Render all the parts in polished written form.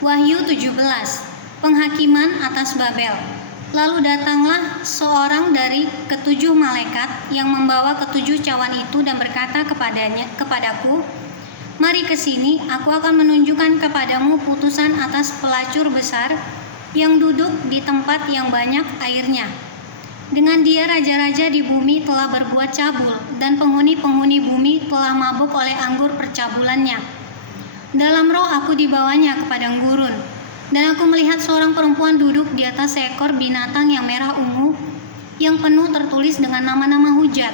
Wahyu 17, penghakiman atas Babel. Lalu datanglah seorang dari ketujuh malaikat yang membawa ketujuh cawan itu dan berkata kepadaku, "Mari ke sini, aku akan menunjukkan kepadamu putusan atas pelacur besar yang duduk di tempat yang banyak airnya. Dengan dia raja-raja di bumi telah berbuat cabul, dan penghuni-penghuni bumi telah mabuk oleh anggur percabulannya. Dalam roh aku dibawanya ke padang gurun, dan aku melihat seorang perempuan duduk di atas seekor binatang yang merah ungu, yang penuh tertulis dengan nama-nama hujat.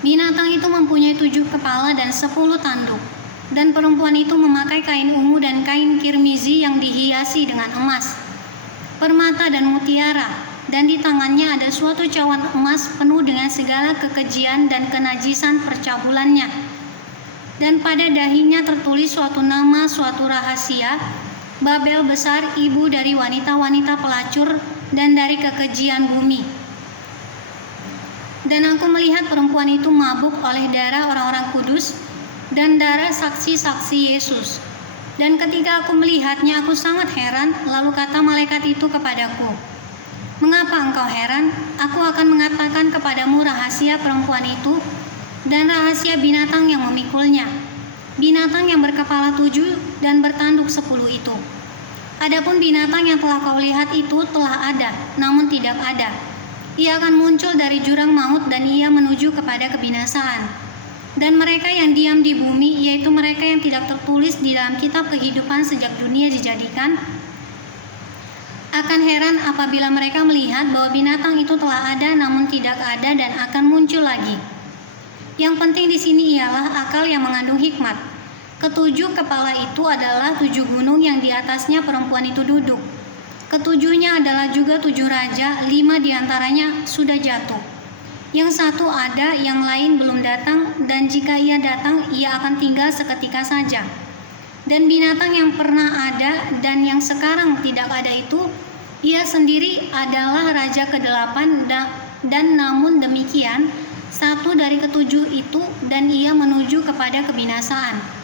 Binatang itu mempunyai 7 kepala dan 10 tanduk, dan perempuan itu memakai kain ungu dan kain kirmizi yang dihiasi dengan emas, permata dan mutiara, dan di tangannya ada suatu cawan emas penuh dengan segala kekejian dan kenajisan percabulannya. Dan pada dahinya tertulis suatu nama, suatu rahasia, Babel besar, ibu dari wanita-wanita pelacur dan dari kekejian bumi. Dan aku melihat perempuan itu mabuk oleh darah orang-orang kudus dan darah saksi-saksi Yesus. Dan ketika aku melihatnya, aku sangat heran. Lalu kata malaikat itu kepadaku, "Mengapa engkau heran? Aku akan mengatakan kepadamu rahasia perempuan itu dan rahasia binatang yang memikulnya, binatang yang berkepala 7 dan bertanduk 10 itu. Adapun binatang yang telah kau lihat itu telah ada, namun tidak ada. Ia akan muncul dari jurang maut dan ia menuju kepada kebinasaan. Dan mereka yang diam di bumi, yaitu mereka yang tidak tertulis di dalam kitab kehidupan sejak dunia dijadikan, akan heran apabila mereka melihat bahwa binatang itu telah ada namun tidak ada dan akan muncul lagi. Yang penting di sini ialah akal yang mengandung hikmat. Ketujuh kepala itu adalah 7 gunung yang di atasnya perempuan itu duduk. Ketujuhnya adalah juga 7 raja, 5 diantaranya sudah jatuh. Yang satu ada, yang lain belum datang, dan jika ia datang, ia akan tinggal seketika saja. Dan binatang yang pernah ada dan yang sekarang tidak ada itu, ia sendiri adalah raja ke-8, dan namun demikian, satu dari ketujuh itu, dan ia menuju kepada kebinasaan.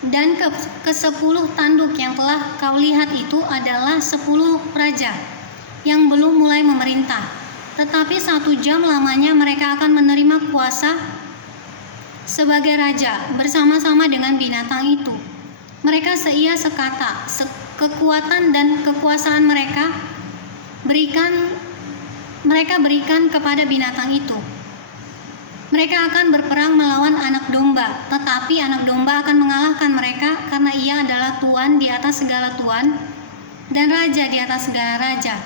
Dan ke-10 tanduk yang telah kau lihat itu adalah 10 raja yang belum mulai memerintah, tetapi 1 jam lamanya mereka akan menerima kuasa sebagai raja bersama-sama dengan binatang itu. Mereka seia sekata, kekuatan dan kekuasaan mereka berikan kepada binatang itu. Mereka akan berperang melawan anak domba, tetapi anak domba akan mengalahkan mereka karena ia adalah tuan di atas segala tuan dan raja di atas segala raja.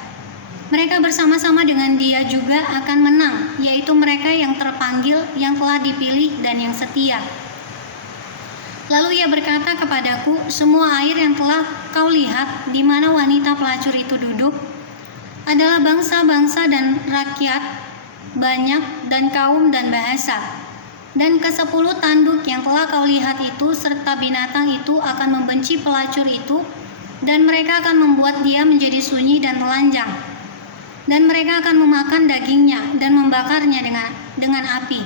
Mereka bersama-sama dengan dia juga akan menang, yaitu mereka yang terpanggil, yang telah dipilih dan yang setia. Lalu ia berkata kepadaku, "Semua air yang telah kau lihat di mana wanita pelacur itu duduk adalah bangsa-bangsa dan rakyat banyak dan kaum dan bahasa. Dan ke-10 tanduk yang telah kau lihat itu serta binatang itu akan membenci pelacur itu, dan mereka akan membuat dia menjadi sunyi dan telanjang. Dan mereka akan memakan dagingnya dan membakarnya dengan api.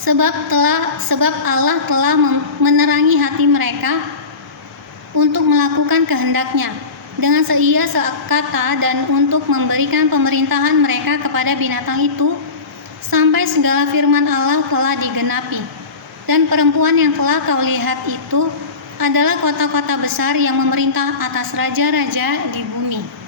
Sebab Allah telah menerangi hati mereka untuk melakukan kehendaknya dengan seia sekata dan untuk memberikan pemerintahan mereka kepada binatang itu sampai segala firman Allah telah digenapi. Dan perempuan yang telah kau lihat itu adalah kota-kota besar yang memerintah atas raja-raja di bumi."